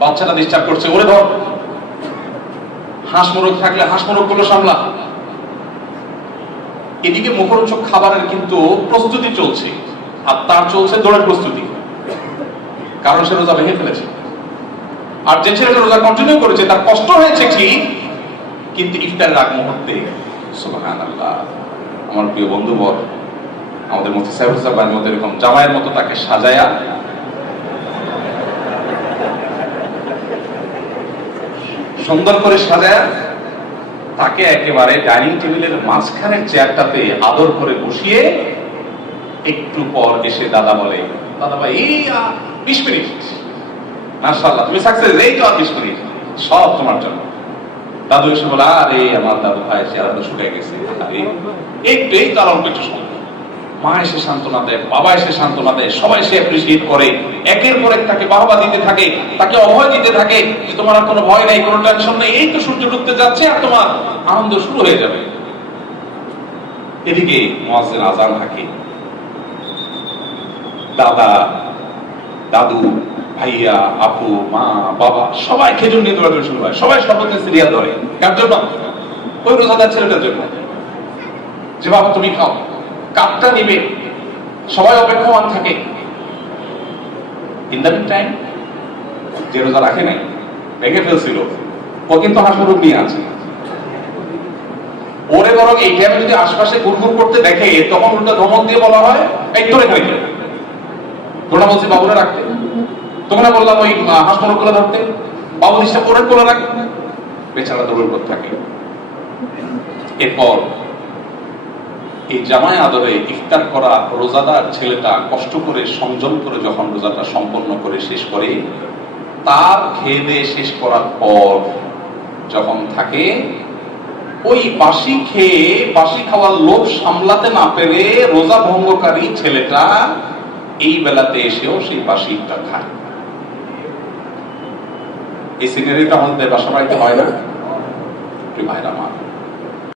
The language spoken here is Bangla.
বাচ্চাটা ডিস্টার্ব করছে, ওরে ধর। হাঁস মোরগ থাকলে হাঁস মোরগ গুলো সামলা। এদিকে মুখরোচক খাবারের কিন্তু প্রস্তুতি চলছে, আর তার চলছে দৌড়ের প্রস্তুতি, কারণ সে রোজা ভেঙে ফেলেছে। আর যে ছেলেটা রোজা কন্টিনিউ করেছে তার কষ্ট হয়েছে ঠিক, কিন্তু ইফতারের আগ মুহূর্তে সুবহানাল্লাহ, আমার প্রিয় বন্ধুবর, আমাদের মুফতি সাহেব সাহেবের মতো এরকম জামাইয়ের মতো তাকে সাজায়া সুন্দর করে সাজায়া তাকে একেবারে ডাইনিং টেবিলের মাঝখানের চেয়ারটাতে আদর করে বসিয়ে একটু পর এসে দাদা বলে, দাদা ভাই এই 20 মিনিট, মাশাআল্লাহ তুমি সাকসেস, এই তো আর 20 মিনিট সব তোমার জন্য। দাদু এসে বলে, আরে আমার দাদু ভাই চেহারা শুকিয়ে গেছে, একটু এই তো আর অল্প একটু সময়। মা এসে সান্ত্বনা দেয়, বাবা এসে সান্ত্বনা দেয়, সবাই সে অ্যাপ্রিসিয়েট করে, একের পর এক তাকে বাহবা দিতে থাকে, তাকে অভয় দিতে থাকে যে তোমার আর কোনো ভয় নাই, কোনো টেনশন নেই, এই তো সূর্য ডুবতে যাচ্ছে আর তোমার আনন্দ শুরু হয়ে যাবে। এদিকে মুয়াজ্জিন আযান হাঁকে, দাদা দাদু ভাইয়া আপু মা বাবা সবাই খেজুর নিয়ে দৌড়াদৌড়ি শুরু হয়, সবাই শপথের সিরিয়াল ধরে। কার জন্য? ওই রোজাদার ছেলেটার জন্য, যে বাবা তুমি খাও, কাপটা নিবে, সবাই অপেক্ষমান থাকে। ইন দ্য মিন টাইম যে রোজা রাখে নাই, ভেঙে ফেলছিল, ও কিন্তু হাসপাতাল নিয়ে আছে। ওরে বরং এই টাইমে যদি আশপাশে ঘুরঘুর করতে দেখে, তখন উল্টা ধমক দিয়ে বলা হয়, এই তোরে খাইতে, তোরা বলছি বাবুরা রাখতে, তোমরা বললাম ওই হাসপাতাল গুলো ধরতে, বাবু দিশা করে রাখ, বেচারা দৌড়ের পর থাকে। এরপর এই জামাই আদরে ইফতার করা রোজাদার ছেলেটা কষ্ট করে সংযম করে যখন রোজাটা সম্পন্ন করে শেষ করে, তার খেয়ে দিয়ে শেষ করার পর যখন থাকে, ওই বাসি খেয়ে বাসি খাওয়ার লোভ সামলাতে না পেরে রোজা ভঙ্গকারী ছেলেটা এই বেলাতে এসেও সেই বাসিটা খায়। এই সিনারিটা আমাদের বাসা বাড়িতে হয় না? ভাইরা আমার,